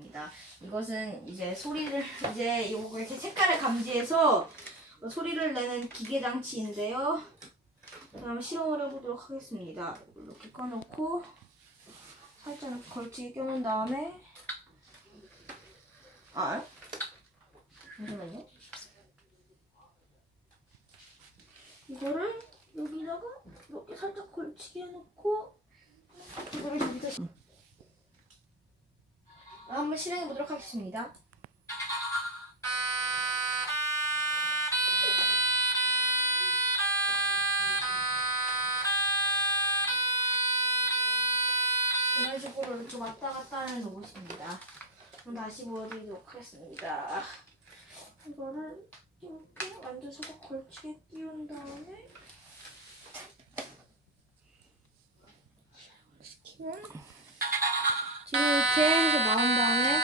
겁니다. 이것은 이제 소리를 이제 이거 이렇게 색깔을 감지해서 어, 소리를 내는 기계 장치인데요. 그다음에 실험을 해보도록 하겠습니다. 이렇게 꺼놓고 살짝 걸치게 껴놓은 다음에 아 잠시만요. 이거를 여기다가 이렇게 살짝 걸치게 해놓고 이거를 여기다 한번 실행해 보도록 하겠습니다. 이런 식으로 이렇게 왔다 갔다 하는 로봇입니다. 그럼 다시 보여드리도록 하겠습니다. 이거를 이렇게 살짝 걸치게 끼운 다음에 시키면 이렇게 해서 나온 다음에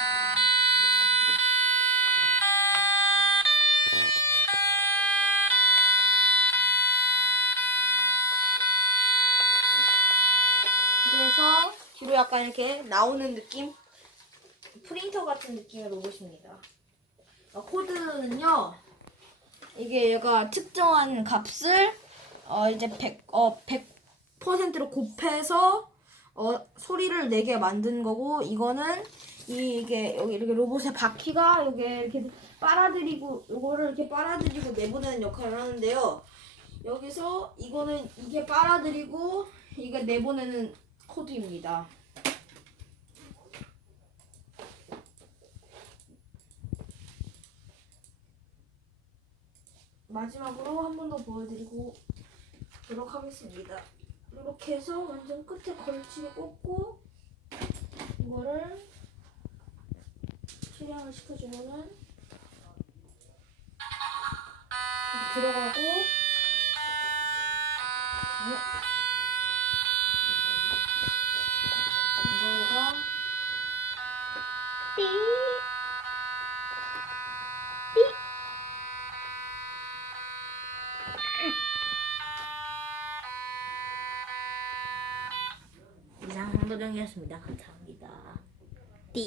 그래서 뒤로 약간 이렇게 나오는 느낌? 프린터 같은 느낌의 로봇입니다. 어, 코드는요, 이게 얘가 특정한 값을 어, 이제 100, 어, 100%로 곱해서 어, 소리를 내게 만든 거고, 이거는 이, 이게 여기 이렇게 로봇의 바퀴가 여기 이렇게 빨아들이고, 요거를 이렇게 빨아들이고 내보내는 역할을 하는데요. 여기서 이거는 이게 빨아들이고, 이게 내보내는 코드입니다. 마지막으로 한 번 더 보여드리고 도록 하겠습니다. 이렇게 해서 완전 끝에 걸치게 꽂고 이거를 실행을 시켜주면은 들어가고 네. 이거가 띠이 상 한도정이었습니다. 감사합니다. 띠